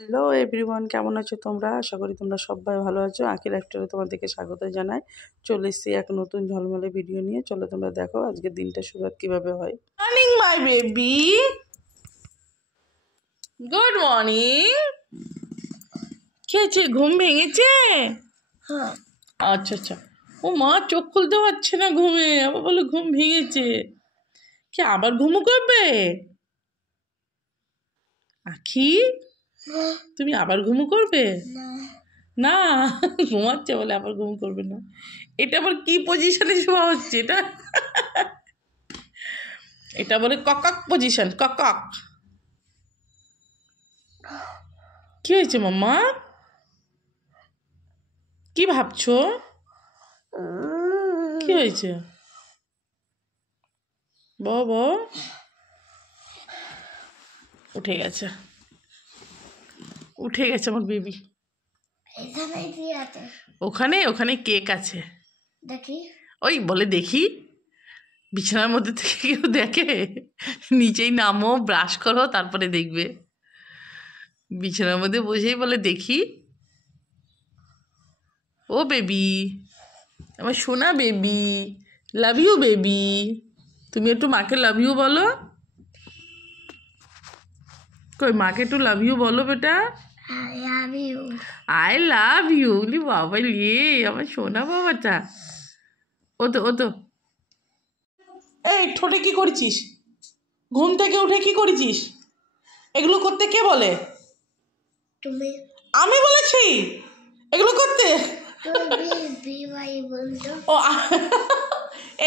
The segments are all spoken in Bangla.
হ্যালো এভরিওয়ান, কেমন আছো তোমরা? আশা করি তোমরা সবাই ভালো আছো। আঁকি লাইফস্টাইলে তোমাদেরকে স্বাগত জানাই। চলে এসেছি এক নতুন ঝলমলে ভিডিও নিয়ে। চলো তোমরা দেখো আজকের দিনটা শুরুয়াত কিভাবে হয়। Morning my baby, good morning. খেয়েছে? ঘুম ভেঙেছে? হ্যাঁ। আচ্ছা আচ্ছা। ও মা, চোখ খুলতে পারছে না ঘুমে, আবার বলে ঘুম ভেঙেছে। কি আবার ঘুমু করবে? আখি, তুমি আবার ঘুমু করবে? না, ঘুমাচ্ছে বলে আবার ঘুম করবে না। এটা আবার কি পজিশনে শোয়া হচ্ছে? এটা বলে ককক পজিশন, ককক। কি হয়েছে মাম্মা? কি ভাবছো? কি হয়েছে? বউ উঠে গেছে, উঠে গেছে আমার বেবি। ওখানে ওখানে কেক আছে, দেখি। ওই বলে দেখি। বিছানার মধ্যে থেকে কেউ দেখে? নিচেই নামো, ব্রাশ করো, তারপরে দেখবে। বিছানার মধ্যে বসেই বলে দেখি। ও বেবি, আমার সোনা বেবি, লাভ ইউ বেবি। তুমি একটু মাকে লাভ ইউ বলো। কই মাকে একটু লাভ ইউ বলো বেটা। I love you. I love you. লি বাবা, লিয়ে আমার সোনা বাবাটা। ও তো এই ঠোঁটে কি করছিস? ঘুম থেকে উঠে কি করেছিস? এগুলো করতে কে বলে? তুমি। আমি বলেছি এগুলো করতে? ও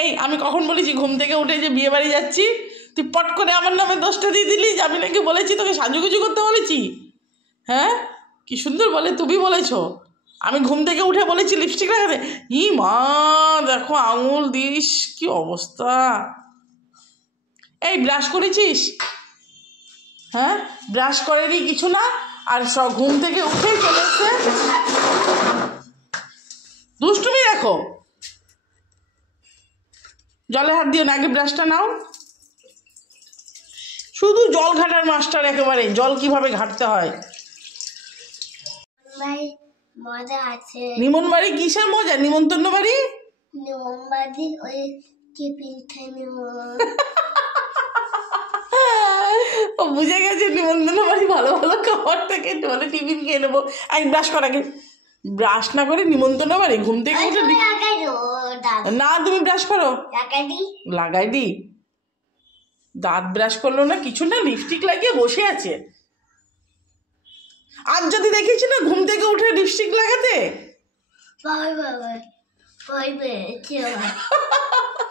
এই আমি কখন বলেছি ঘুম থেকে উঠে যে বিয়ে বাড়ি যাচ্ছি? তুই পট করে আমার নামে দোষটা দিয়ে দিলি যে আমি নাকি বলেছি তোকে সাজুগুজু করতে বলেছি। হ্যাঁ, কি সুন্দর বলে তুমি বলেছো। আমি ঘুম থেকে উঠে বলেছি লিপস্টিক লাগাতে? ই মা, দেখো আঙুল দিস, কি অবস্থা। এই ব্রাশ করেছিস? হ্যাঁ, ব্রাশ করেনি কিছু না, আর সব ঘুম থেকে উঠেই চলে এসছে দুষ্টুমি। দেখো, জলে হাত দিও না, আগে ব্রাশটা নাও। শুধু জল ঘাটার মাস্টার একেবারে। জল কিভাবে ঘাটতে হয়। মজা আছে। নিমন বাড়ি কিসের মজা? নিমন্ত্রণ বাড়ি। নিমন বাড়ি ওই টিফিন খাই। ও বুঝে গেছে নিমন্ত্রণ বাড়ি ভালো ভালো খাবার থেকে বলে টিফিন খেয়ে নেবো। আমি ব্রাশ কর আগে। ব্রাশ না করে নিমন্ত্রণ বাড়ি ঘুম থেকে উঠে না, তুমি ব্রাশ করো। লাগাই দি। দাঁত ব্রাশ করলো না, কিছু না, লিপস্টিক লাগিয়ে বসে আছে। আজ যদি দেখেছি না ঘুম থেকে উঠে লিপস্টিক লাগাতে,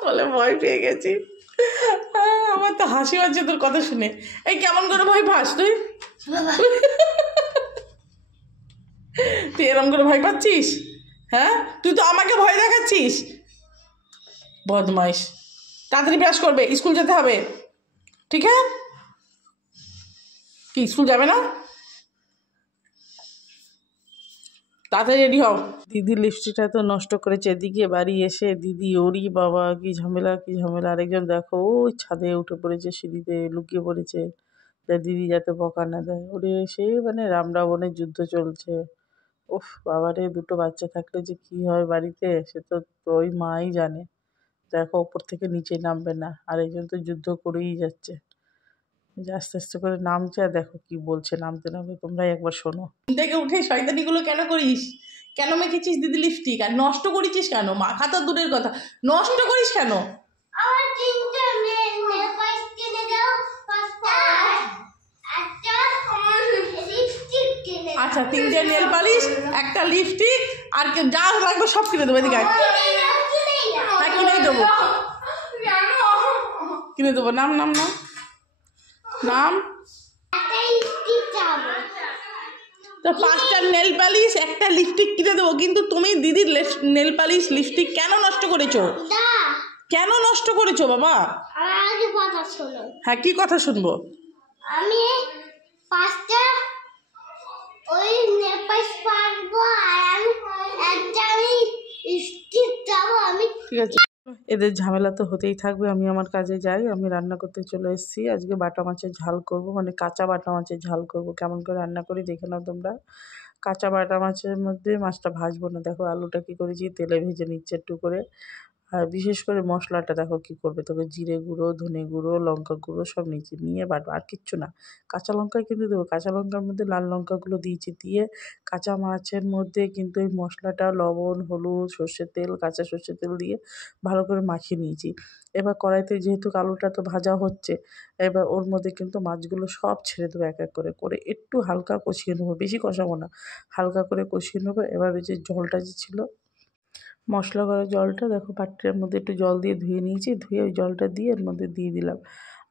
বলে ভয় পেয়ে গেছি। আমার তো হাসি পাচ্ছে তোর কথা শুনে। এই কেমন করে ভয় পাস তুই? তুই এরম করে ভয় পাচ্ছিস? হ্যাঁ, তুই তো আমাকে ভয় দেখাচ্ছিস। বদমাইশ। তাড়াতাড়ি ব্রাশ করবে, স্কুল যেতে হবে। ঠিক আছে? কি স্কুল যাবে না? তাড়াতাড়ি রেডি হও। দিদির লিপস্টিকটা তো নষ্ট করেছে। এদিকে বাড়ি এসে দিদি, ওরি বাবা কি ঝামেলা কি ঝামেলা। আরেকজন দেখো ওই ছাদে উঠে পড়েছে, সিঁড়িতে লুকিয়ে পড়েছে দিদি যাতে বকা না দেয়। ওরে সে মানে রাম রাবণের যুদ্ধ চলছে। উফ বাবারে, দুটো বাচ্চা থাকলে যে কি হয় বাড়িতে সে তো ওই মাই জানে। দেখো ওপর থেকে নিচে নামবে না, আরেকজন তো যুদ্ধ করেই যাচ্ছে। যে আস্তে আস্তে করে নামছে, আর দেখো কি বলছে নামতে নামতে। তোমরাই একবার শোনো। ঘুম থেকে উঠে শয়তানিগুলো কেন করিস? কেন মেখেছিস দিদি লিপস্টিক? আর নষ্ট করেছিস কেন? মাখা তো দূরের কথা, নষ্ট করিস কেন? আচ্ছা, 3টে নেল পালিশ, একটা লিপস্টিক, আর যা লাগবে সব কিনে দেবো। এদিকে হ্যাঁ, কিনে দেবো, কিনে দেবো। নাম নাম নাম নাম। তো 5টা নেল পালিশ, একটা লিপস্টিক কিনে দেবো। কিন্তু তুমি দিদির নেল পালিশ লিপস্টিক কেন নষ্ট করেছো? কেন নষ্ট করেছো বাবা? হ্যাঁ, কি কথা শুনবো? আমি 5টা ওই নেপাস পারবো, আর আমি একটা লিপস্টিক দেবো। আমি ঠিক আছে, এদের ঝামেলা তো হতেই থাকবে। আমি আমার কাজে যাই, আমি রান্না করতে চলে এসেছি। আজকে বাটা মাছের ঝাল করব, মানে কাঁচা বাটা মাছের ঝাল করব। কেমন করে রান্না করি দেখে নাও তোমরা। কাঁচা বাটা মাছের মধ্যে মাছটা ভাজবো না, দেখো আলুটা কী করেছি তেলে ভেজে নিচ্ছে একটু করে। আর বিশেষ করে মশলাটা দেখো কী করবে, তবে জিরে গুঁড়ো, ধনে গুঁড়ো, লঙ্কা গুঁড়ো সব নিয়েছি, নিয়ে বাটবো, আর কিচ্ছু না। কাঁচা লঙ্কাই কিন্তু দেবো, কাঁচা লঙ্কার মধ্যে লাল লঙ্কাগুলো দিয়েছি, দিয়ে কাঁচা মাছের মধ্যে কিন্তু এই মশলাটা লবণ, হলুদ, সর্ষের তেল, কাঁচা সর্ষের তেল দিয়ে ভালো করে মাখিয়ে নিয়েছি। এবার কড়াইতে যেহেতু আলুটা তো ভাজা হচ্ছে, এবার ওর মধ্যে কিন্তু মাছগুলো সব ছেড়ে দেবো এক এক করে করে, একটু হালকা কষিয়ে নেবো, বেশি কষাবো না, হালকা করে কষিয়ে নেবো। এবার ওই যে জলটা যে ছিল মশলা করা জলটা, দেখো পাত্রের মধ্যে একটু জল দিয়ে ধুয়ে নিয়েছি, ধুয়ে ওই জলটা দিয়ে এর মধ্যে দিয়ে দিলাম।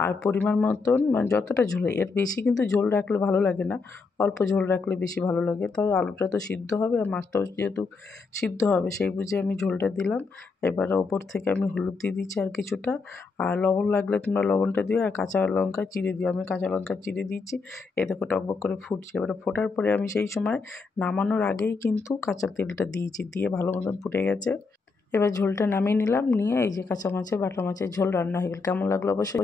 আর পরিমাণ মতন, মানে যতটা ঝোল, এর বেশি কিন্তু ঝোল রাখলে ভালো লাগে না, অল্প ঝোল রাখলে বেশি ভালো লাগে। তাও আলুটা তো সিদ্ধ হবে আর মাছটাও যেহেতু সিদ্ধ হবে, সেই বুঝে আমি ঝোলটা দিলাম। এবার ওপর থেকে আমি হলুদ দিয়ে দিচ্ছি আর কিছুটা, আর লবণ লাগলে তোমরা লবণটা দিও, আর কাঁচা লঙ্কা চিড়ে দিও, আমি কাঁচা লঙ্কা চিড়ে দিয়েছি। এই দেখো টকবক করে ফুটছে। এবারে ফোটার পরে আমি সেই সময় নামানোর আগেই কিন্তু কাঁচা তেলটা দিয়েছি, দিয়ে ভালো মতন ফুটে গেছে। এবার ঝোলটা নামিয়ে নিলাম, নিয়ে এই যে কাঁচা মাছের বাটা মাছের ঝোল রান্না হয়ে গেল। কেমন লাগলো অবশ্যই